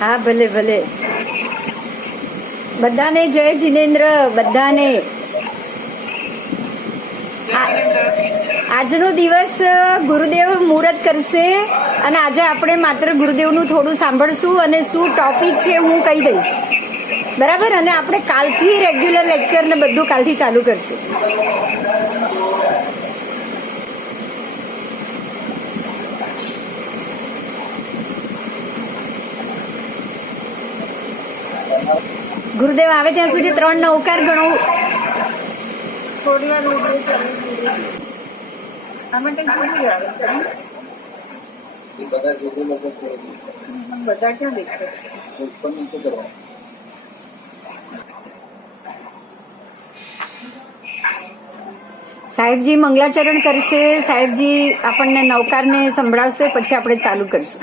હા ભલે ભલે. બધાને જય જિનેન્દ્ર, બધાને. આજનો દિવસ ગુરુદેવ મુહૂર્ત કરશે અને આજે આપણે માત્ર ગુરુદેવનું થોડું સાંભળશું અને શું ટોપિક છે હું કહી દઈશ, બરાબર? અને આપણે કાલથી રેગ્યુલર લેક્ચર ને બધું કાલથી ચાલુ કરશે. ગુરુદેવ આવે ત્યાં સુધી 3 નવકાર ગણો. થોડી વાર બધા ક્યાં દેખાય? સાહેબજી મંગલાચરણ કરશે, સાહેબજી આપણને નવકારને સંભળાવશે, પછી આપણે ચાલુ કરશું.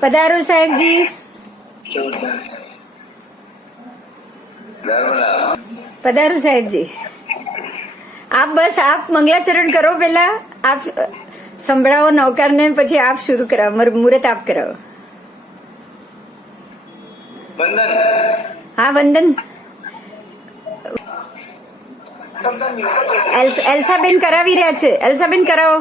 પધારો સાહેબજી. પધારો સાહેબજી. આપ બસ આપ મંગલાચરણ કરો, પેલા આપ સંભળાવો નવકારને, પછી આપ શરૂ કરાવો, મુહૂર્ત આપ કરાવો. હા વંદન. એલ્સાબેન કરાવી રહ્યા છે. એલ્સાબેન કરાવો.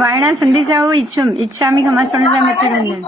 વાયણા સંદેશાઓ ઈચ્છામી ખમાસોણેજા મિત્રનંદન.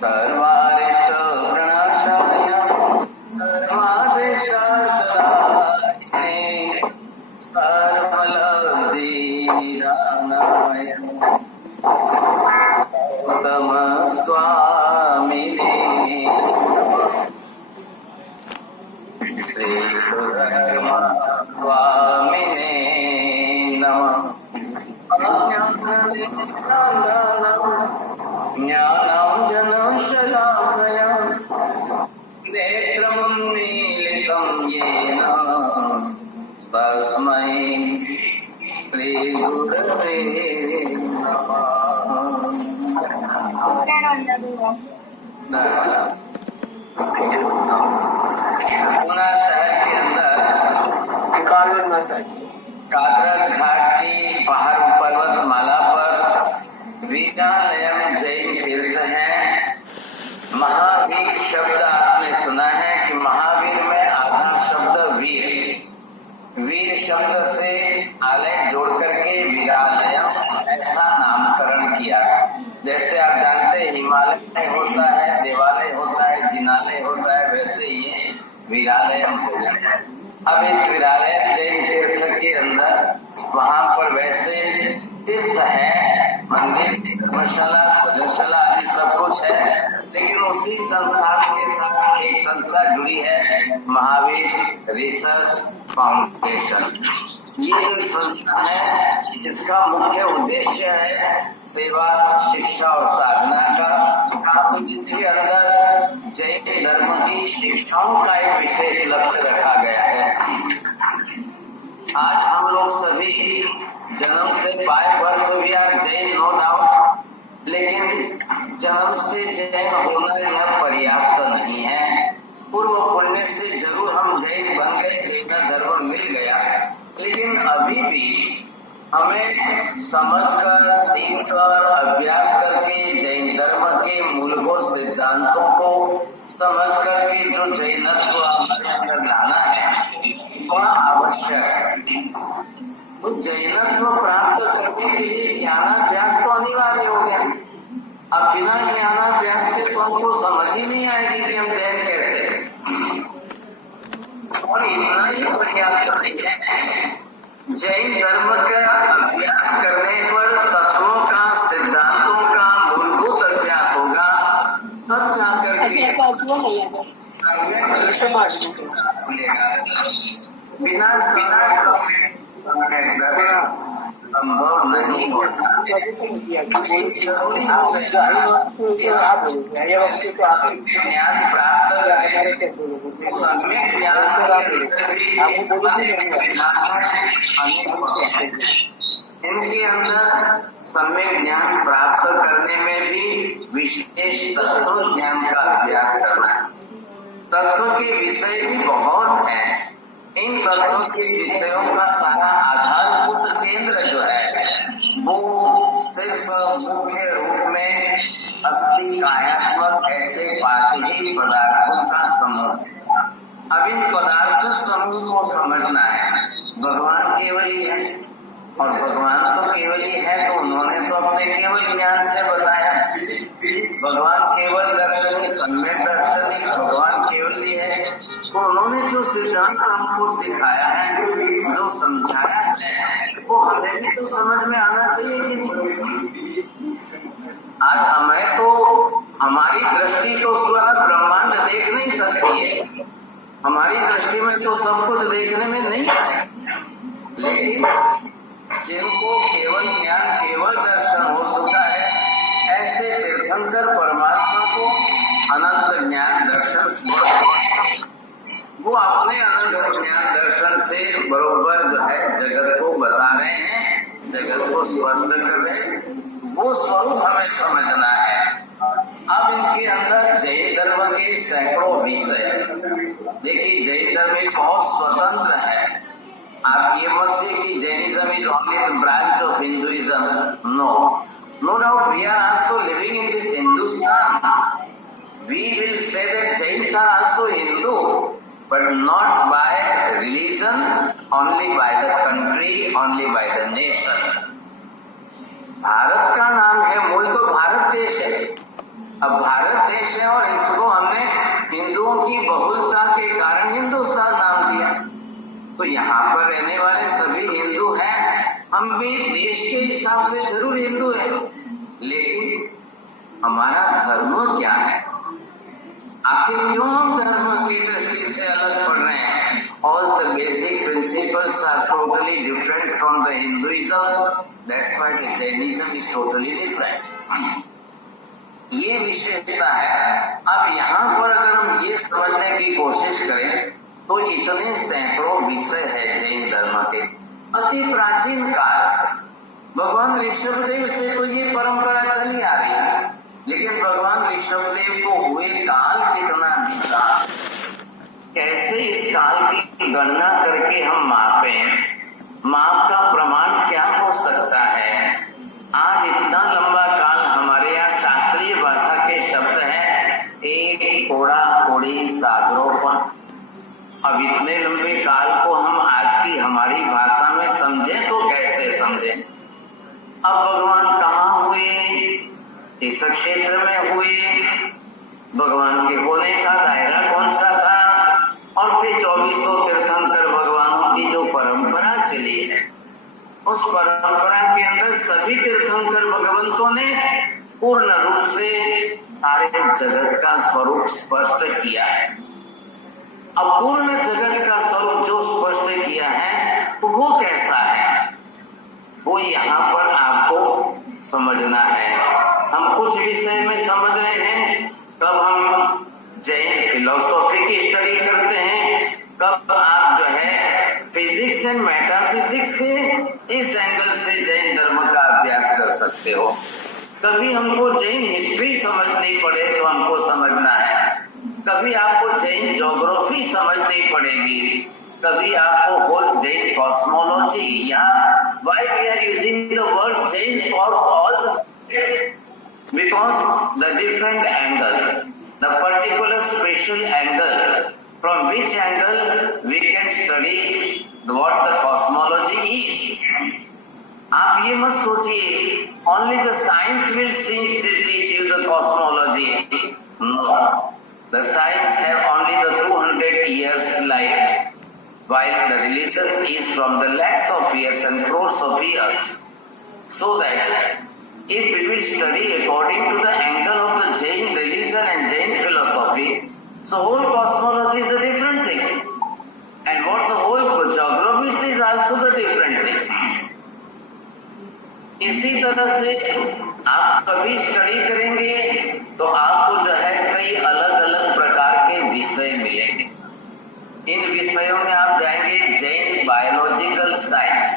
सर्वारिष्ट प्रणाशाय सर्वादेशाय धर्म स्वामिने नमः। ज्ञानं जनशलाकया नेत्रमुन्मीलितं येन तस्मै श्रीगुरवे पूना शहर के अंदर कातरक घाट की पहाड़ पर्वतमाला पर वीरालयम जैन तीर्थ है। महावीर शब्द आपने सुना है कि महावीर में आधा शब्द वीर, वीर शब्द से आलय जोड़ करके वीरालयम ऐसा नामकरण किया। जैसे आप जानते हैं हिमालय होता है, देवालय होता है, जिनालय होता है, वैसे ये वीरालयम हो जाता है। अब इस वीरालयम जैन तीर्थ के अंदर वहाँ पर वैसे तीर्थ है, मंदिर, धर्मशाला, भजनशाला आदि सब कुछ है, लेकिन उसी संस्थान के साथ एक संस्था जुड़ी है, महावीर रिसर्च फाउंडेशन। ये जो संस्था है इसका मुख्य उद्देश्य है सेवा, शिक्षा और साधना का, तो जिसके अंदर जैन धर्म की शिक्षाओं का एक विशेष लक्ष्य रखा गया है। आज हम लोग सभी जन्म से by birth we are Jain, no doubt, लेकिन जन्म से जैन होना यह पर्याप्त नहीं है। पूर्व पुण्य से जरूर हम जैन बन गए, धर्म मिल गया, लेकिन अभी भी हमें समझकर, सीखकर, अभ्यास करके जैन धर्म के मूलभूत सिद्धांतों को समझ करके जो जैनत्व हमारे अंदर लाना है वह आवश्यक है। तो जैनत्व प्राप्त करने के लिए ज्ञानाभ्यास तो अनिवार्य हो गया। अब बिना ज्ञानाभ्यास के तो हमको समझ ही नहीं आएगी कि हम जैन कैसे हैं। और इतना ही पर्याप्त नहीं है, जैन धर्म का अभ्यास करने पर तत्वों का, सिद्धांतों का मूलभूत अभ्यास होगा, तब जाकर के बिना संभव नहीं होता। ज्ञान प्राप्त सम्यक ज्ञान इनके अंदर सम्यक ज्ञान प्राप्त करने में भी विशेष तत्व ज्ञान का अभ्यास करना है। तत्व के विषय भी बहुत हैं। इन तत्वों के विषयों का सारा आधारभूत केंद्र जो है वो सिर्फ मुख्य रूप में अस्थि कायात्मक ऐसे पांच ही पदार्थों का समूह है। अब इन पदार्थ समूह को समझना है। भगवान केवल ही है और भगवान तो केवल ही है, तो उन्होंने तो अपने केवल ज्ञान से बताया। भगवान केवल दर्शनी, सम्यक दर्शनी, भगवान केवल ही है, तो उन्होंने जो सिद्धांत हमको सिखाया है, जो समझाया है, वो हमें भी तो समझ में आना चाहिए कि नहीं। आज हमें तो हमारी दृष्टि तो स्वयं ब्रह्मांड देख नहीं सकती है, हमारी दृष्टि में तो सब कुछ देखने में नहीं आए, लेकिन जिनको केवल ज्ञान, केवल दर्शन हो चुका है, ऐसे तीर्थंकर परमात्मा को अनंत ज्ञान दर्शन वो अपने अनंत ज्ञान दर्शन से बरोबर जो है जगत को बता रहे हैं, जगत को स्पष्ट कर रहे हैं। वो स्वरूप हमें समझना है। अब इनके अंदर जैन धर्म के सैकड़ों विषय, देखिए जैन धर्म बहुत स्वतंत्र है। आप ये मत से कि Jainism is only the branch of Hinduism, no doubt we are also living in this Hindustan. We will say that Jains are also Hindu, but not by religion, only by the country, only by the nation. Bharat का नाम है, मूल तो भारत देश है। अब भारत देश है और इसको हमने हिंदुओं की बहुलता के कारण हिंदुस्तान नाम दिया। तो यहाँ पर रहने वाले सभी हिंदू हैं, हम भी देश के हिसाब से जरूर हिंदू हैं, लेकिन हमारा धर्म क्या है? आखिर क्यों हम धर्म की दृष्टि से अलग पढ़ रहे हैं? All principles are totally different from the Hinduism. That's why the Jainism is totally different. ये विशेषता है। अब यहाँ पर अगर हम ये समझने की कोशिश करें तो इतने सैकड़ों विषय है जैन धर्म के अति प्राचीन काल से। भगवान ऋषभदेव से तो ये परंपरा चली आ रही है, लेकिन भगवान ऋषभदेव को हुए काल कितना था, कैसे इस काल की गणना करके हम मापें, माप का प्रमाण क्या हो सकता है। आज इतना लंबा काल हमारे यहाँ शास्त्रीय भाषा के शब्द हैं एक कोड़ा कोड़ी सागरोपण। अब इतने लंबे काल को हम आज की हमारी भाषा में समझें तो कैसे समझें। अब भगवान कहाँ हुए, इस क्षेत्र में हुए, भगवान के होने का दायरा कौन सा था, और फिर 2400 तीर्थंकर भगवानों की जो परंपरा चली है उस परंपरा के अंदर सभी तीर्थंकर भगवंतों ने पूर्ण रूप से सारे जगत का स्वरूप स्पष्ट किया है। अब पूर्ण जगत का स्वरूप जो स्पष्ट किया है तो वो कैसा है, वो यहाँ पर आपको समझना है। हम कुछ विषय में समझ रहे हैं, कब हम जैन फिलोसॉफी की स्टडी करते हैं, कब आप जो है फिजिक्स एंड मेटाफिजिक्स के इस एंगल से जैन धर्म का अभ्यास कर सकते हो। कभी हमको जैन हिस्ट्री समझनी पड़े तो हमको समझना है, कभी आपको जैन ज्योग्राफी समझनी पड़ेगी, कभी आपको होल जैन कॉस्मोलॉजी या why we are using the word Jain for all because the different angle, the particular special angle from which angle we can study what the cosmology is. आप ये मत सोचिए only the science will teach you the cosmology. No, the science have only the 200 years life, while the religion is from the lakhs of years and crores of years. So that if we will study according to the angle of the Jain religion and Jain philosophy, so whole cosmology is a different thing. And what the whole geography is also the different thing. इसी तरह से आप कभी study करेंगे तो आपको जो है कई अलग अलग प्रकार के विषय मिलेंगे। इन विषयों में आप जाएंगे Jain biological science,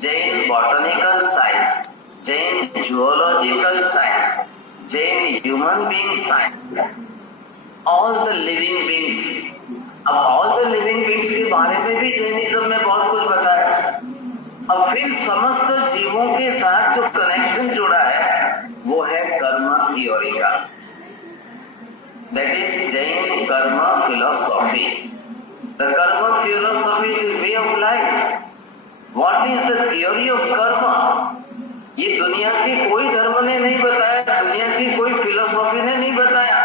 Jain botanical science, Jain zoological science, Jain human being science, all the living beings. अब ऑल द लिविंग बीइंग्स के बारे में भी जैनिज्म में बहुत कुछ बताया। अब फिर समस्त जीवों के साथ जो कनेक्शन जुड़ा है वो है कर्म थ्योरी का, दैट इज जैन कर्म फिलोसॉफी। द कर्म philosophy is way of life. What is the theory of कर्म? ये दुनिया की कोई धर्म ने नहीं बताया, दुनिया की कोई फिलोसॉफी ने नहीं बताया।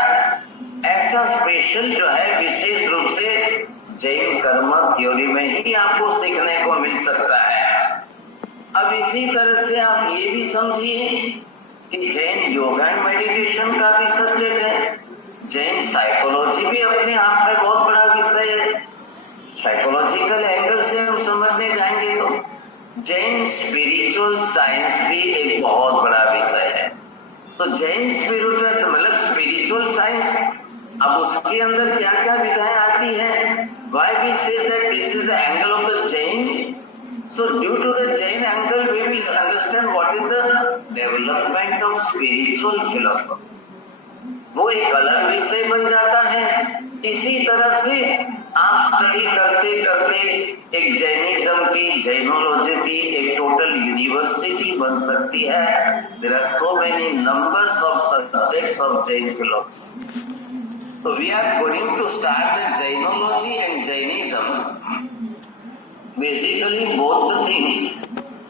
ऐसा स्पेशल जो है विशेष रूप से जैन कर्म थ्योरी में ही आपको सीखने को मिल सकता है। अब इसी तरह से आप ये भी समझिए कि जैन योगा एंड मेडिटेशन का भी सब्जेक्ट है, जैन साइकोलॉजी भी अपने आप में बहुत बड़ा विषय है। साइकोलॉजिकल एंगल से हम समझने जाएंगे तो जैन स्पिरिचुअल साइंस भी एक बहुत बड़ा विषय है। तो जैन स्पिरिचुअल मतलब स्पिरिचुअल साइंस, अब उसके अंदर क्या क्या विधाएं आती हैं, why we say that this is the angle of the Jain. So due to the Jain angle, we will understand what is the development of spiritual philosophy. वो एक अलग विषय बन जाता है। इसी तरह से आप स्टडी करते करते एक जैनिज्म की, जैनोलॉजी की एक टोटल यूनिवर्सिटी बन सकती है। There are so many numbers of subjects of Jain philosophy. So we are going to start the Jainology and Jainism. Basically both the things.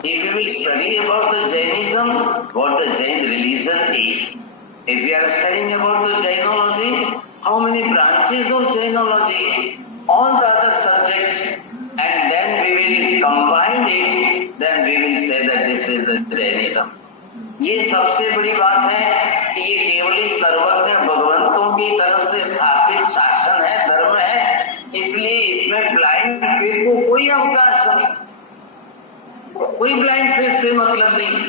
If we will study about the Jainism, what the Jain religion is. If we are studying about the Jainology, how many branches of Jainology, all the other subjects, and then we will combine it, then we will say that this is the Jainism. ये सबसे बड़ी बात है कि ये केवल सर्वज्ञ भगवंतों की तरफ से स्थापित शासन है, धर्म है, इसलिए इसमें ब्लाइंड फेथ को कोई अवकाश नहीं। कोई ब्लाइंड फेथ से मतलब नहीं।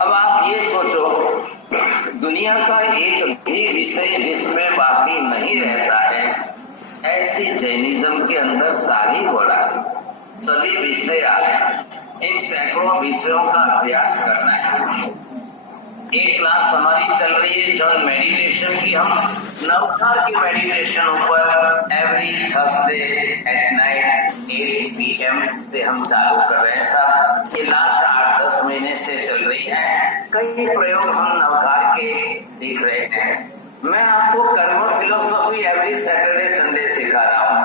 अब आप ये सोचो, दुनिया का एक भी विषय जिसमें बाकी नहीं रहता है, ऐसे जैनिज्म के अंदर सारी घोड़ा सभी विषय आ गए। इन सैकड़ों विषयों का अभ्यास करना है। एक क्लास हमारी चल रही है जॉन मेडिटेशन की। हम नवकार की मेडिटेशन ऊपर every Thursday at night 8 PM से हम चालू कर रहे हैं साहब। ये लास्ट 8-10 महीने से चल रही है। कई प्रयोग हम नवकार के सीख रहे हैं। मैं आपको कर्म फिलोसॉफी एवरी सैटरडे संडे सिखा रहा हूँ,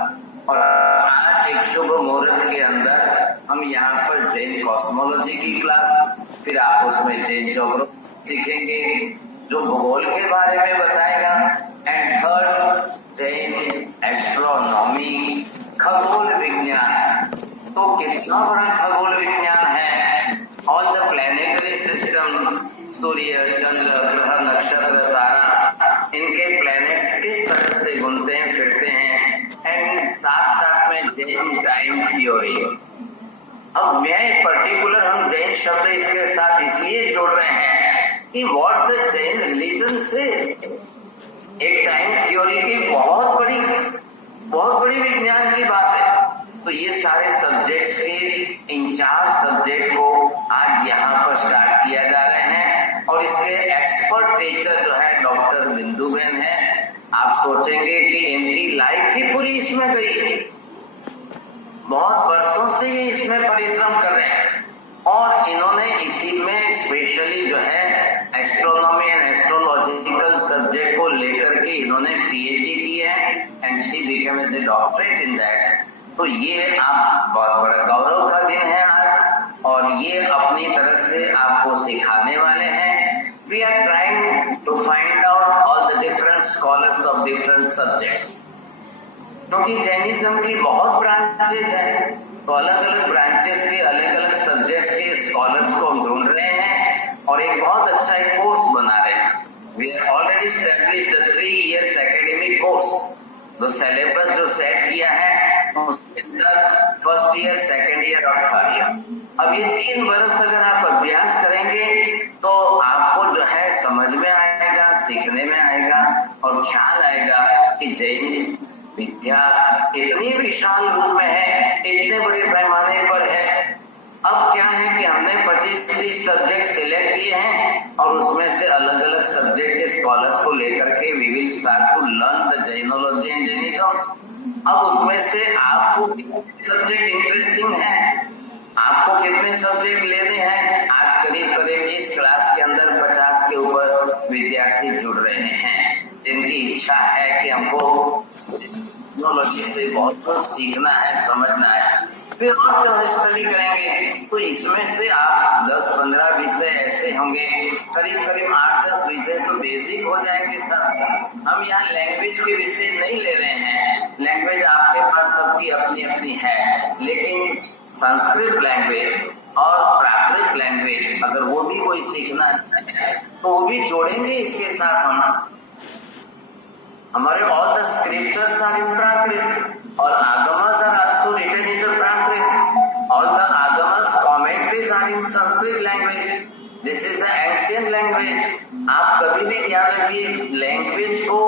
और आज एक शुभ मुहूर्त के अंदर हम यहाँ पर जैन कॉस्मोलॉजी की क्लास, फिर आप उसमें जैन ज्योग्राफी सीखेंगे जो भूगोल के बारे में बताएगा, एंड थर्ड जैन एस्ट्रोनॉमी, खगोल विज्ञान। तो कितना बड़ा खगोल विज्ञान है। ऑल द प्लैनेटरी सिस्टम, सूर्य, चंद्र, ग्रह, नक्षत्र, तारा, इनके प्लैनेट्स किस तरह से घूमते हैं फिरते हैं, एंड साथ साथ में जैन टाइम थ्योरी। अब मैं पर्टिकुलर हम जैन शब्द इसके साथ इसलिए जोड़ रहे हैं कि what the Jain religion says. एक टाइम थ्योरी की बहुत बड़ी विज्ञान की बात है। तो ये सारे सब्जेक्ट्स के इन 4 सब्जेक्ट को आज यहाँ पर स्टार्ट किया जा रहे हैं, और इसके एक्सपर्ट टीचर जो है डॉक्टर बिंदु बहन है। आप सोचेंगे कि इनकी लाइफ ही पूरी इसमें गई, बहुत वर्षों से ये इसमें परिश्रम कर रहे हैं, और इन्होंने इसी में स्पेशली जो है एस्ट्रोनॉमी एंड एस्ट्रोलॉजिकल सब्जेक्ट को लेकर के इन्होंने PhD की है, and she became as a doctorate in that. तो ये आप बहुत बड़ा गौरव का दिन है आज, और ये अपनी तरफ से आपको सिखाने वाले हैं। We are trying to find out all the different scholars of different subjects, क्योंकि जैनिज्म की बहुत ब्रांचेस है, तो अलग अलग ब्रांचेस के अलग अलग सब्जेक्ट्स के स्कॉलर्स को हम ढूंढ रहे हैं, और एक बहुत अच्छा एक कोर्स बना रहे हैं। We are already established the 3 years academic course. तो सिलेबस जो सेट किया है उसके अंदर फर्स्ट ईयर, सेकेंड ईयर और थर्ड ईयर। अब ये 3 वर्ष अगर आप अभ्यास करेंगे तो आपको जो है समझ में आएगा, सीखने में आएगा, और ख्याल आएगा कि जैन विद्या इतनी विशाल रूप में है, इतने बड़े पैमाने पर है। अब क्या है कि हमने 25-30 सब्जेक्ट सिलेक्ट किए हैं, और उसमें से अलग अलग सब्जेक्ट के स्कॉलर्स को लेकर के we will start to learn the Jainology and Jainism. अब उसमें से आपको सब्जेक्ट इंटरेस्टिंग है, आपको कितने सब्जेक्ट लेने हैं। आज करीब इस क्लास के अंदर 50 के ऊपर विद्यार्थी जुड़ रहे हैं, जिनकी इच्छा है कि हमको टेक्नोलॉजी से बहुत कुछ सीखना है, समझना है। फिर और जो स्टडी करेंगे तो इसमें से आप 10-15 विषय ऐसे होंगे, करीब 8-10 विषय तो बेसिक हो जाएंगे सर। हम यहाँ लैंग्वेज के विषय नहीं ले रहे हैं, लैंग्वेज आपके पास सबकी अपनी अपनी है, लेकिन संस्कृत लैंग्वेज और प्राकृत लैंग्वेज अगर वो भी कोई सीखना है तो वो भी जोड़ेंगे इसके साथ। हम हमारे all the scriptures are in Prakrit, और Agamas are also written in the Prakrit. All the Agamas commentaries are in Sanskrit language. This is the ancient language. आप कभी भी ध्यान रखिए, लैंग्वेज को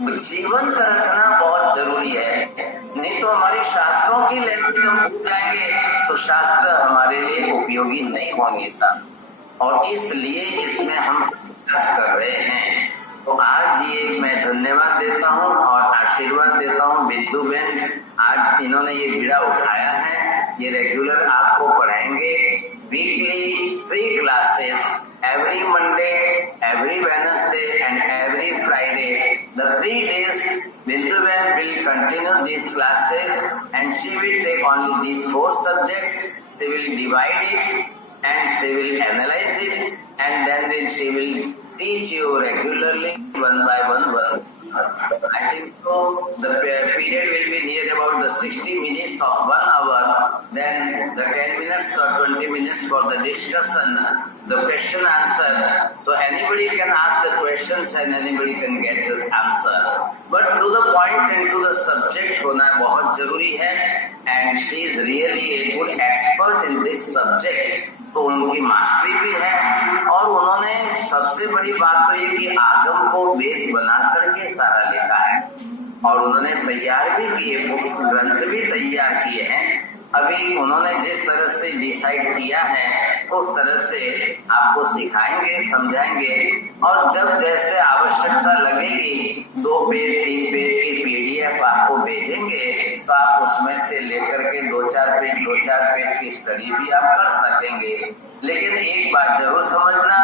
जीवंत रखना बहुत जरूरी है, नहीं तो हमारी शास्त्रों की लैंग्वेज हम भूल जाएंगे तो शास्त्र हमारे लिए उपयोगी नहीं होंगे। और इसलिए इसमें हम प्रयास कर रहे हैं। तो आज ये मैं धन्यवाद देता हूँ और आशीर्वाद देता हूँ बिंदु बहन, आज इन्होंने ये बीड़ा उठाया है। ये रेगुलर आपको पढ़ाएंगे, weekly 3 classes, every Monday, every Wednesday and every Friday. The 3 days Bindu Bhen will continue these classes, and she will take only these 4 subjects. She will divide it and she will analyze it, and then she will teach you regularly one by one. I think so. The period will be near about the 60 minutes of 1 hour. Then the 10 minutes or 20 minutes for the discussion, the question answer. So anybody can ask the questions and anybody can get the answer. But to the point and to the subject होना बहुत जरूरी है. And she is really a good expert. Expert in this subject, तो उनकी mastery भी है। और उन्होंने सबसे बड़ी बात तो ये कि आगम को बेस बना करके सारा लिखा है, और उन्होंने तैयार भी किए, बुक्स ग्रंथ भी तैयार किए हैं। अभी उन्होंने जिस तरह से डिसाइड किया है उस तरह से आपको सिखाएंगे, समझाएंगे, और जब जैसे आवश्यकता लगेगी 2 पेज 3 पेज की PDF आपको भेजेंगे, तो आप उसमें से लेकर के 2-4 पेज की स्टडी भी आप कर सकेंगे। लेकिन एक बात जरूर समझना,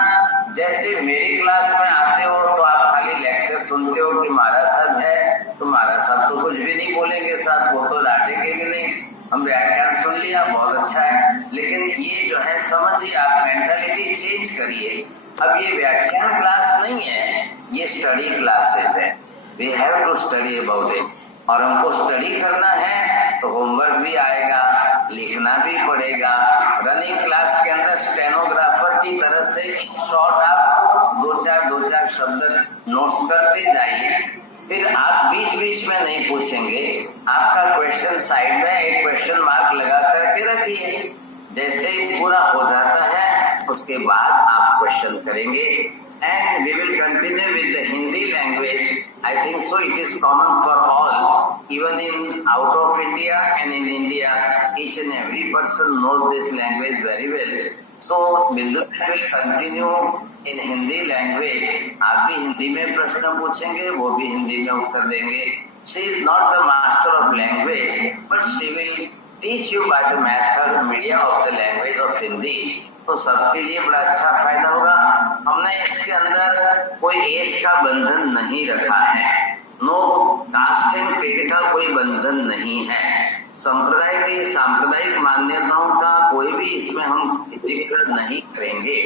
जैसे मेरी क्लास में आते हो तो आप खाली लेक्चर सुनते हो कि महाराज साहब है, तो महाराज साहब तो कुछ भी नहीं बोलेंगे, साथ वो तो डांटेंगे भी नहीं, हम व्याख्यान सुन लिया, बहुत अच्छा है। लेकिन ये जो है समझिए, आप मेंटालिटी चेंज करिए। अब ये व्याख्यान क्लास नहीं है, ये स्टडी क्लासेस है। We have to study about it, और हमको स्टडी करना है तो होमवर्क भी आएगा, लिखना भी पड़ेगा। रनिंग क्लास के अंदर स्टेनोग्राफर की तरह से शॉर्ट आप 2-4 शब्द नोट्स करते जाइए। फिर आप बीच बीच में नहीं पूछेंगे, आपका क्वेश्चन साइड में एक क्वेश्चन मार्क लगा करके रखिए। जैसे ही पूरा हो जाता है उसके बाद आप क्वेश्चन करेंगे। And we will continue with the Hindi language. I think so it is common for all, even in out of India and in India, each and every person knows this language very well. So Bindu will continue in Hindi language. आप भी हिंदी में प्रश्न पूछेंगे, वो भी हिंदी में उत्तर देंगे। She is not the master of language, but she will teach you by the method media of the language of Hindi. तो सबके लिए बड़ा अच्छा फायदा होगा। हमने इसके अंदर कोई एज का बंधन नहीं रखा है, नो कास्ट एंड क्रेड का कोई बंधन नहीं है। संप्रदाय की सांप्रदायिक मान्यताओं का कोई भी इसमें हम जिक्र नहीं करेंगे।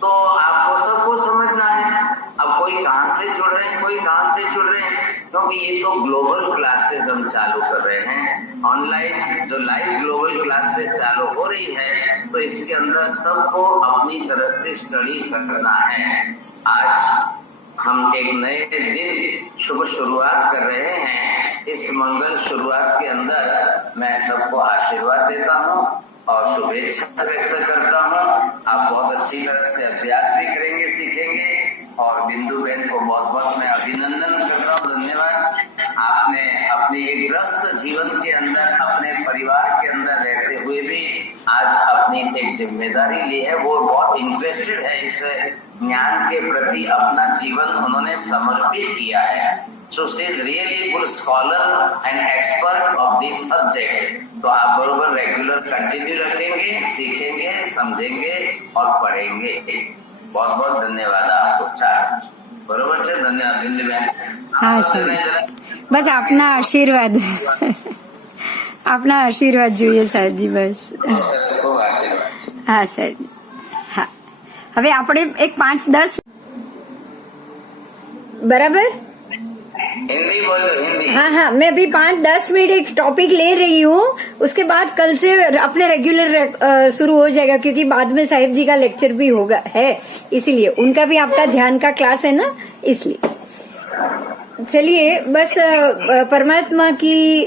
तो आपको सबको समझना है। अब कोई कहाँ से जुड़ रहे हैं, कोई कहाँ से जुड़ रहे हैं, क्योंकि ये तो ग्लोबल क्लासेस हम चालू कर रहे हैं। ऑनलाइन जो लाइव ग्लोबल क्लासेस चालू हो रही है, तो इसके अंदर सबको अपनी तरह से स्टडी करना है। आज हम एक नए दिन शुभ शुरुआत कर रहे हैं। इस मंगल शुरुआत के अंदर मैं सबको आशीर्वाद देता हूँ और शुभेच्छा व्यक्त करता हूँ। आप बहुत अच्छी तरह से अभ्यास भी करेंगे, सीखेंगे। और बिंदु बहन को बहुत बहुत मैं अभिनंदन करता हूँ, धन्यवाद। आपने अपने एक ग्रस्त जीवन के अंदर, अपने परिवार के अंदर रहते हुए भी आज अपनी एक जिम्मेदारी ली है। वो बहुत इंटरेस्टेड है इस ज्ञान के प्रति, अपना जीवन उन्होंने समर्पित किया है। So she is really good scholar and expert of this subject. तो आप बरोबर रेगुलर कंटिन्यू रखेंगे, सीखेंगे, समझेंगे और पढ़ेंगे। बहुत बहुत धन्यवाद आपको। बरोबर से धन्यवाद बिंदु बहन। हाँ सर, बस अपना आशीर्वाद अपना आशीर्वाद જોઈએ સાહેબજી, બસ। ખૂબ આશીર્વાદ। હા સર, હા હવે આપણે એક 5-10 બરાબર। हिंदी बोलो, हिंदी। हाँ हाँ, मैं अभी 5-10 मिनट एक टॉपिक ले रही हूँ, उसके बाद कल से अपने रेगुलर शुरू हो जाएगा, क्योंकि बाद में साहिब जी का लेक्चर भी होगा है, इसीलिए उनका भी आपका ध्यान का क्लास है ना, इसलिए। चलिए, बस परमात्मा की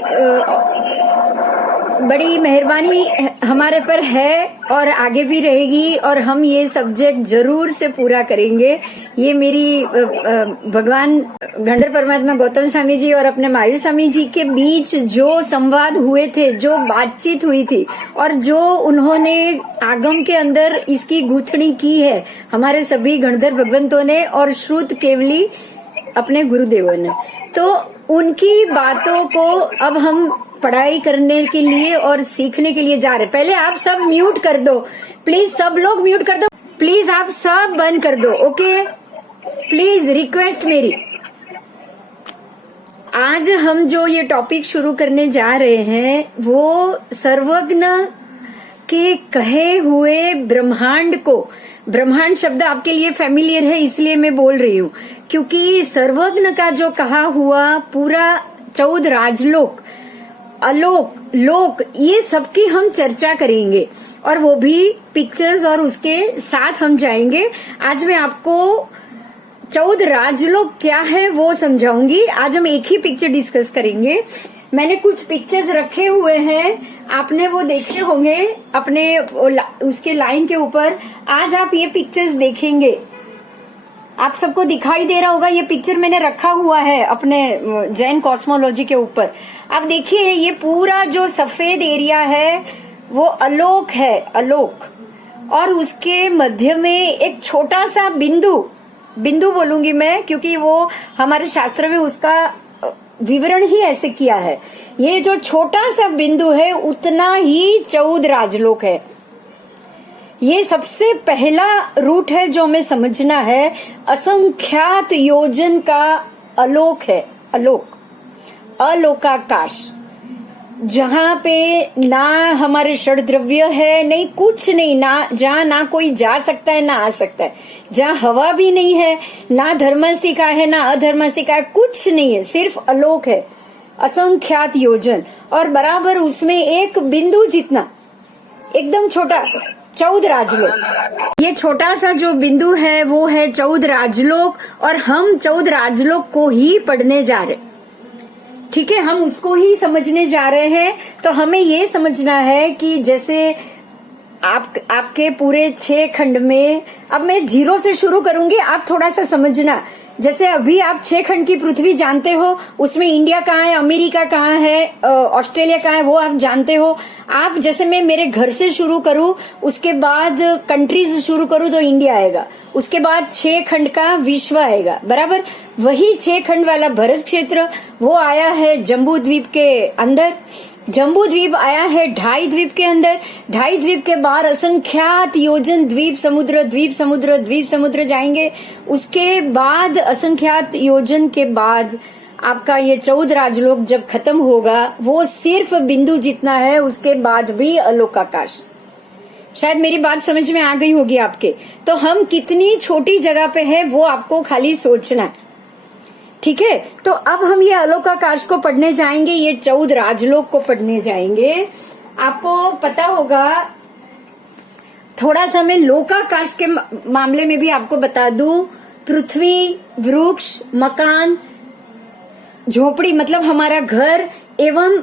बड़ी मेहरबानी हमारे पर है और आगे भी रहेगी, और हम ये सब्जेक्ट जरूर से पूरा करेंगे। ये मेरी भगवान गंधर परमात्मा गौतम स्वामी जी और अपने मायू स्वामी जी के बीच जो संवाद हुए थे, जो बातचीत हुई थी, और जो उन्होंने आगम के अंदर इसकी गूंथनी की है, हमारे सभी गणधर भगवंतों ने और श्रुत केवली अपने गुरुदेवों ने, तो उनकी बातों को अब हम पढ़ाई करने के लिए और सीखने के लिए जा रहे। पहले आप सब म्यूट कर दो प्लीज, सब लोग म्यूट कर दो प्लीज, आप सब बंद कर दो, ओके प्लीज, रिक्वेस्ट मेरी। आज हम जो ये टॉपिक शुरू करने जा रहे हैं वो सर्वज्ञ के कहे हुए ब्रह्मांड को, ब्रह्मांड शब्द आपके लिए फैमिलियर है इसलिए मैं बोल रही हूँ, क्योंकि सर्वज्ञ का जो कहा हुआ पूरा 14 राजलोक, अलोक, लोक, ये सबकी हम चर्चा करेंगे, और वो भी पिक्चर्स और उसके साथ हम जाएंगे। आज मैं आपको 14 राजलोक क्या है वो समझाऊंगी। आज हम एक ही पिक्चर डिस्कस करेंगे। मैंने कुछ पिक्चर्स रखे हुए हैं, आपने वो देखे होंगे अपने उसके लाइन के ऊपर। आज आप ये पिक्चर्स देखेंगे, आप सबको दिखाई दे रहा होगा। ये पिक्चर मैंने रखा हुआ है अपने जैन कॉस्मोलॉजी के ऊपर। आप देखिए, ये पूरा जो सफेद एरिया है वो अलोक है, अलोक। और उसके मध्य में एक छोटा सा बिंदु बोलूंगी मैं, क्योंकि वो हमारे शास्त्र में उसका विवरण ही ऐसे किया है। ये जो छोटा सा बिंदु है उतना ही 14 राजलोक है। ये सबसे पहला रूट है जो हमें समझना है। असंख्यात योजन का अलोक है, अलोक, अलोकाकाश, जहां पे ना हमारे षड द्रव्य है, नहीं कुछ नहीं, ना जहां ना कोई जा सकता है ना आ सकता है, जहां हवा भी नहीं है, ना धर्मसिका है ना अधर्मसिका है, कुछ नहीं है, सिर्फ अलोक है। असंख्यात योजन, और बराबर उसमें एक बिंदु जितना, एकदम छोटा, 14 राजलोक। ये छोटा सा जो बिंदु है वो है 14 राजलोक, और हम 14 राजलोक को ही पढ़ने जा रहे, ठीक है, हम उसको ही समझने जा रहे हैं। तो हमें ये समझना है कि जैसे आपके पूरे 6 खंड में, अब मैं 0 से शुरू करूंगी, आप थोड़ा सा समझना। जैसे अभी आप 6 खंड की पृथ्वी जानते हो, उसमें इंडिया कहाँ है, अमेरिका कहाँ है, ऑस्ट्रेलिया कहाँ है, वो आप जानते हो। आप जैसे मैं मेरे घर से शुरू करूं, उसके बाद कंट्रीज शुरू करूं तो इंडिया आएगा, उसके बाद 6 खंड का विश्व आएगा, बराबर। वही 6 खंड वाला भरत क्षेत्र वो आया है जम्बू द्वीप के अंदर, जम्बू द्वीप आया है ढाई द्वीप के अंदर, ढाई द्वीप के बाहर असंख्यात योजन द्वीप समुद्र, द्वीप समुद्र, द्वीप समुद्र जाएंगे। उसके बाद असंख्यात योजन के बाद आपका ये 14 राजलोक जब खत्म होगा, वो सिर्फ बिंदु जितना है, उसके बाद भी अलोकाकाश। शायद मेरी बात समझ में आ गई होगी आपके। तो हम कितनी छोटी जगह पे है वो आपको खाली सोचना है, ठीक है। तो अब हम ये अलोकाकाश को पढ़ने जाएंगे, ये 14 राजलोक को पढ़ने जाएंगे। आपको पता होगा, थोड़ा सा मैं लोकाकाश के मामले में भी आपको बता दूं। पृथ्वी, वृक्ष, मकान, झोपड़ी मतलब हमारा घर, एवं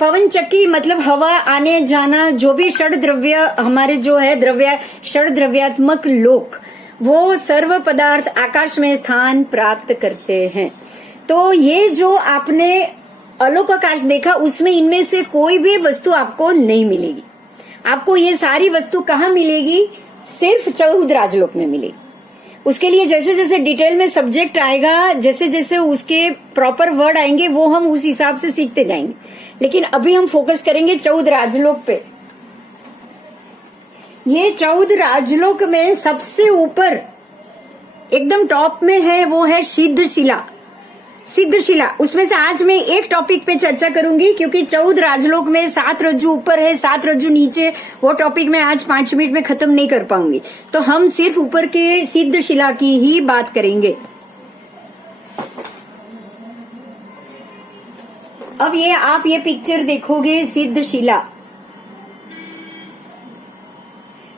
पवन चक्की मतलब हवा आने जाना, जो भी षड द्रव्य हमारे जो है द्रव्य, षड द्रव्यात्मक लोक, वो सर्व पदार्थ आकाश में स्थान प्राप्त करते हैं। तो ये जो आपने अलोकाकाश देखा, उसमें इनमें से कोई भी वस्तु आपको नहीं मिलेगी। आपको ये सारी वस्तु कहाँ मिलेगी? सिर्फ 14 राजलोक में मिलेगी। उसके लिए जैसे जैसे डिटेल में सब्जेक्ट आएगा, जैसे जैसे उसके प्रॉपर वर्ड आएंगे, वो हम उस हिसाब से सीखते जाएंगे। लेकिन अभी हम फोकस करेंगे 14 राजलोक पे। ये 14 राजलोक में सबसे ऊपर एकदम टॉप में है वो है सिद्धशिला। सिद्धशिला, उसमें से आज मैं एक टॉपिक पे चर्चा करूंगी, क्योंकि 14 राजलोक में 7 रज्जु ऊपर है, 7 रज्जु नीचे, वो टॉपिक मैं आज 5 मिनट में खत्म नहीं कर पाऊंगी। तो हम सिर्फ ऊपर के सिद्धशिला की ही बात करेंगे। अब ये आप ये पिक्चर देखोगे, सिद्धशिला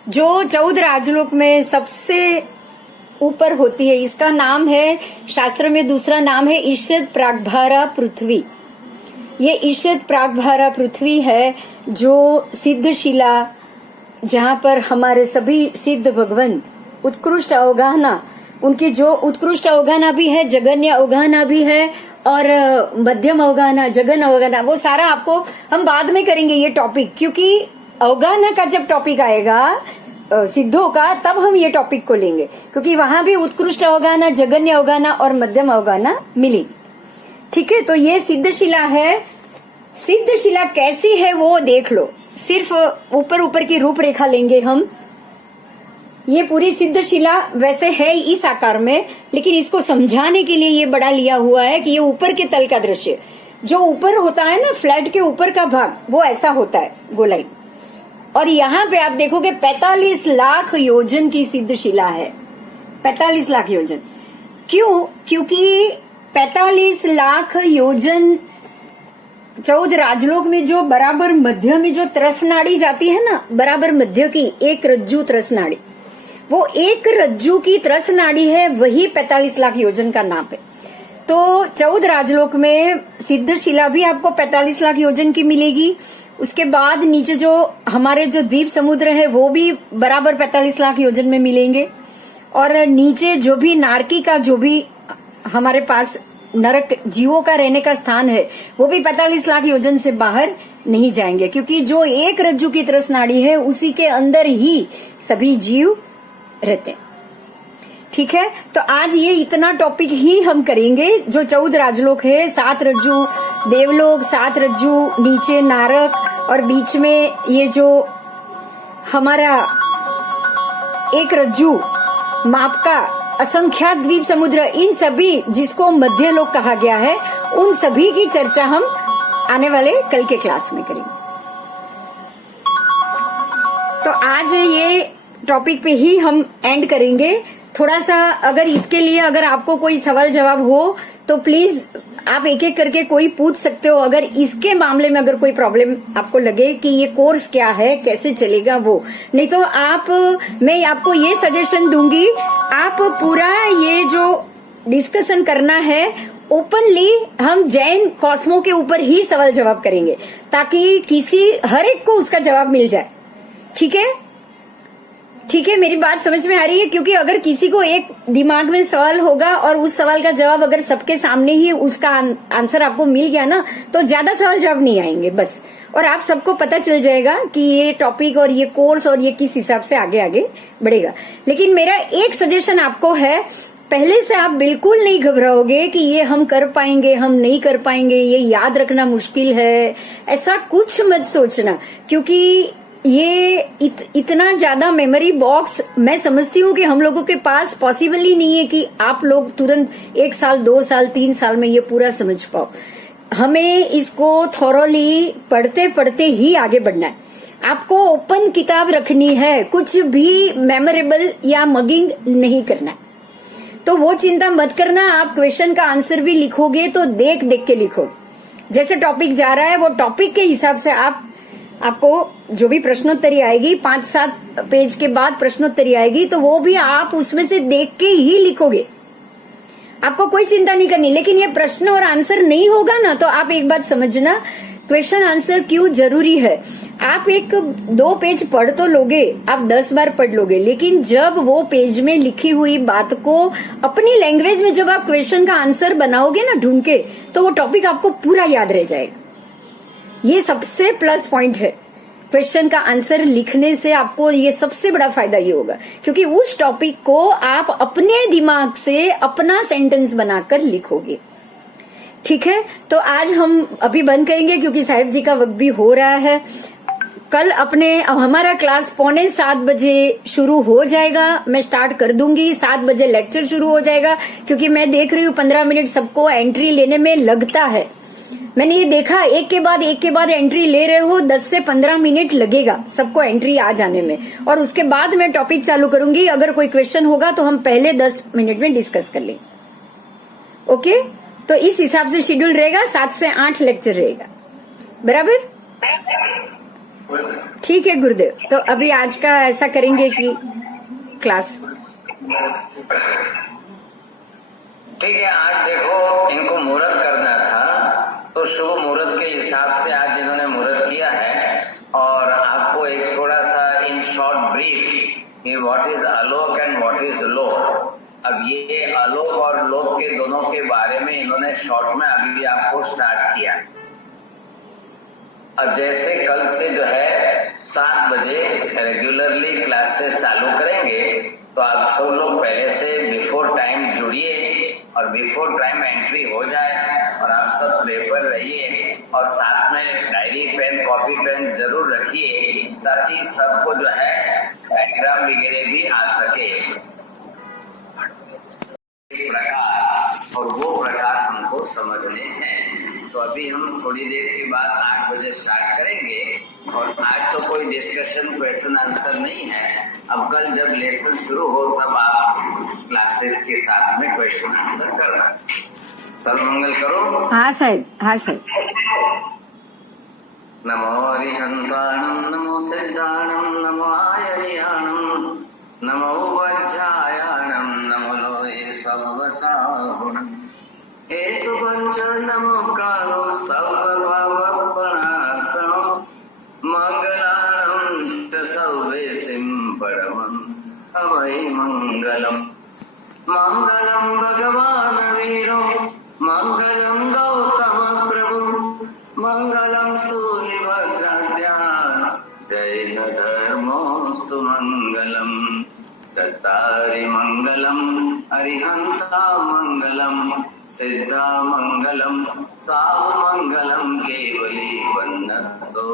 जो 14 राजलोक में सबसे ऊपर होती है, इसका नाम है, शास्त्र में दूसरा नाम है ईशद प्रागभारा पृथ्वी। ये ईशद प्रागभारा पृथ्वी है जो सिद्धशिला, जहां पर हमारे सभी सिद्ध भगवंत उत्कृष्ट अवगाहना, उनकी जो उत्कृष्ट अवगाहना भी है, जगन्य अवगाहना भी है, और मध्यम अवगाहना, जगन अवगाहना, वो सारा आपको हम बाद में करेंगे ये टॉपिक, क्योंकि अवगाहना का जब टॉपिक आएगा सिद्धों का, तब हम ये टॉपिक को लेंगे, क्योंकि वहां भी उत्कृष्ट अवगाहना, जगन्य अवगाहना और मध्यम अवगाहना मिलेगी, ठीक है। तो ये सिद्धशिला है। सिद्धशिला कैसी है वो देख लो, सिर्फ ऊपर ऊपर की रूपरेखा लेंगे हम। ये पूरी सिद्धशिला वैसे है इस आकार में, लेकिन इसको समझाने के लिए ये बड़ा लिया हुआ है कि ये ऊपर के तल का दृश्य, जो ऊपर होता है ना फ्लैट के ऊपर का भाग, वो ऐसा होता है गोलाई। और यहाँ पे आप देखोगे 45 लाख योजन की सिद्धशिला है। 45 लाख योजन क्यों? क्योंकि 45 लाख योजन 14 राजलोक में जो बराबर मध्य में जो त्रस नाड़ी जाती है ना, बराबर मध्य की एक रज्जु त्रस नाड़ी, वो एक रज्जु की त्रस नाड़ी है, वही 45 लाख योजन का नाप है। तो 14 राजलोक में सिद्धशिला भी आपको 45 लाख योजन की मिलेगी। उसके बाद नीचे जो हमारे जो द्वीप समुद्र है वो भी बराबर 45 लाख योजन में मिलेंगे। और नीचे जो भी नारकी का जो भी हमारे पास नरक जीवों का रहने का स्थान है वो भी 45 लाख योजन से बाहर नहीं जाएंगे, क्योंकि जो एक रज्जु की त्रस नाड़ी है उसी के अंदर ही सभी जीव रहते हैं। ठीक है, तो आज ये इतना टॉपिक ही हम करेंगे। जो 14 राजलोक है, 7 रज्जु देवलोक, 7 रज्जु नीचे नारक और बीच में ये जो हमारा एक रज्जु माप का असंख्यात द्वीप समुद्र, इन सभी जिसको मध्य लोक कहा गया है, उन सभी की चर्चा हम आने वाले कल के क्लास में करेंगे। तो आज ये टॉपिक पे ही हम एंड करेंगे। थोड़ा सा अगर इसके लिए अगर आपको कोई सवाल जवाब हो तो प्लीज आप एक एक करके कोई पूछ सकते हो। अगर इसके मामले में अगर कोई प्रॉब्लम आपको लगे कि ये कोर्स क्या है, कैसे चलेगा वो, नहीं तो मैं आपको ये सजेशन दूंगी, आप पूरा ये जो डिस्कशन करना है ओपनली हम जैन कॉस्मो के ऊपर ही सवाल जवाब करेंगे, ताकि हर एक को उसका जवाब मिल जाए। ठीक है, ठीक है, मेरी बात समझ में आ रही है? क्योंकि अगर किसी को एक दिमाग में सवाल होगा और उस सवाल का जवाब अगर सबके सामने ही उसका आंसर आपको मिल गया ना, तो ज्यादा सवाल जवाब नहीं आएंगे बस, और आप सबको पता चल जाएगा कि ये टॉपिक और ये कोर्स और ये किस हिसाब से आगे आगे बढ़ेगा। लेकिन मेरा एक सजेशन आपको है, पहले से आप बिल्कुल नहीं घबराओगे कि ये हम कर पाएंगे, हम नहीं कर पाएंगे, ये याद रखना मुश्किल है, ऐसा कुछ मत सोचना। क्योंकि ये इतना ज्यादा मेमोरी बॉक्स मैं समझती हूँ कि हम लोगों के पास पॉसिबल ही नहीं है कि आप लोग तुरंत 1 साल 2 साल 3 साल में ये पूरा समझ पाओ। हमें इसको थॉरोली पढ़ते पढ़ते ही आगे बढ़ना है। आपको ओपन किताब रखनी है, कुछ भी मेमोरेबल या मगिंग नहीं करना है। तो वो चिंता मत करना। आप क्वेश्चन का आंसर भी लिखोगे तो देख देख के लिखोगे। जैसे टॉपिक जा रहा है वो टॉपिक के हिसाब से आपको जो भी प्रश्नोत्तरी आएगी, 5-7 पेज के बाद प्रश्नोत्तरी आएगी, तो वो भी आप उसमें से देख के ही लिखोगे। आपको कोई चिंता नहीं करनी। लेकिन ये प्रश्न और आंसर नहीं होगा ना, तो आप एक बात समझना, क्वेश्चन आंसर क्यों जरूरी है। आप 1-2 पेज पढ़ तो लोगे, आप 10 बार पढ़ लोगे, लेकिन जब वो पेज में लिखी हुई बात को अपनी लैंग्वेज में जब आप क्वेश्चन का आंसर बनाओगे ना ढूंढ के, तो वो टॉपिक आपको पूरा याद रह जाएगा। ये सबसे प्लस पॉइंट है। क्वेश्चन का आंसर लिखने से आपको ये सबसे बड़ा फायदा ये होगा, क्योंकि उस टॉपिक को आप अपने दिमाग से अपना सेंटेंस बनाकर लिखोगे। ठीक है, तो आज हम अभी बंद करेंगे क्योंकि साहिब जी का वक्त भी हो रहा है। कल हमारा क्लास 6:45 बजे शुरू हो जाएगा। मैं स्टार्ट कर दूंगी, 7 बजे लेक्चर शुरू हो जाएगा, क्योंकि मैं देख रही हूँ 15 मिनट सबको एंट्री लेने में लगता है। मैंने ये देखा, एक के बाद एंट्री ले रहे हो, 10 से 15 मिनट लगेगा सबको एंट्री आ जाने में, और उसके बाद मैं टॉपिक चालू करूंगी। अगर कोई क्वेश्चन होगा तो हम पहले 10 मिनट में डिस्कस कर लेंगे। ओके, तो इस हिसाब से शेड्यूल रहेगा। 7 से 8 लेक्चर रहेगा, बराबर? ठीक है गुरुदेव, तो अभी आज का ऐसा करेंगे कि क्लास ठीक है। आज देखो, इनको मुहूर्त करना था, तो शुभ मुहूर्त के हिसाब से आज इन्होंने मुहूर्त किया है। और आपको एक थोड़ा सा इन शॉर्ट ब्रीफ कि what is Alok and what is लोक। अब ये आलोक और लोक के दोनों के बारे में इन्होंने शॉर्ट में अभी आपको स्टार्ट किया। अब जैसे कल से जो है 7 बजे रेगुलरली क्लासेस चालू करेंगे, तो आप सब लोग पहले से बिफोर टाइम जुड़िए और बिफोर टाइम एंट्री हो जाए, और आप सब पेपर रहिए और साथ में डायरी पेन कॉपी पेन जरूर रखिए, ताकि सबको जो है डायग्राम वगैरह भी आ सके प्रकार, और वो प्रकार हमको समझने हैं। तो अभी हम थोड़ी देर के बाद 8 बजे स्टार्ट करेंगे, और आज तो कोई डिस्कशन क्वेश्चन आंसर नहीं है। अब कल जब लेसन शुरू हो तब आप क्लासेस के साथ में क्वेश्चन आंसर करना। सर्वमंगल करो। हाँ साहब, हाँ साहब। नमो हरिहंताणं, नमो सिद्धाणं, नमो आयर्याणं, नमो वज्रायाणं नमो लोये सर्वसागुणम् एषु पञ्च नमो कालो सर्वभावपणासनो मङ्गलानं च सर्वेसिं परमम् अवै मङ्गलम् मङ्गलं भगवान् वीरो मङ्गलं गौतम प्रभु मङ्गलं सूर्यभद्राद्या जैन धर्मोऽस्तु मङ्गलम् चत्तारि मङ्गलम् अरिहन्ता मङ्गलम् सिद्धा मङ्गलम् साहुमङ्गलम् केवली वन्दतो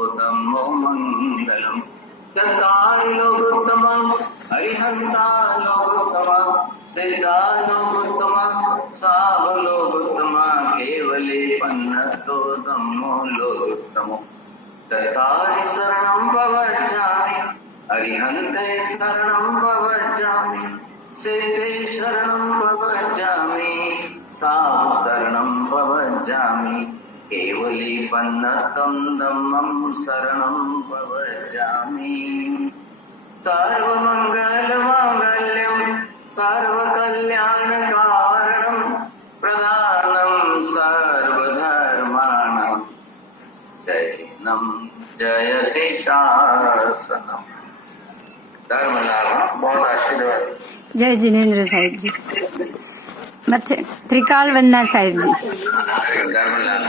मङ्गलम् चत्तारि लोकोत्तमम् अरिहन्ता लोकोत्तमा सिद्धा लोकोत्तमा साहुलोकोत्तमा केवली वन्दतो लोकोत्तमो चत्तारि शरणं प्रवज्जामि अरिहन्ते शरणं प्रवज्जामि सिद्धे शरणं प्रवज्जामि साहु शरणं प्रवज्जामि केवली पन्नतं धम्मं शरणं प्रवज्जामि सर्वमङ्गलमाङ्गल्यं सर्वकल्याणकारणं प्रदानं सर्वधर्माणां जैनं जयति शासनम् धर्म लाभ बहुत आशीर्वाद जय जिनेन्द्र साहेब जी मथे त्रिकाल वंदना साहेब जी धर्म लाभ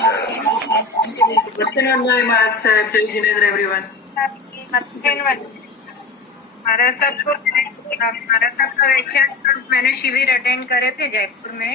वंदना महाराज साहब, जय जिनेन्द्र एवरीवन। हमारा सबको व्याख्यान मैंने शिविर अटेंड करे थे जयपुर में।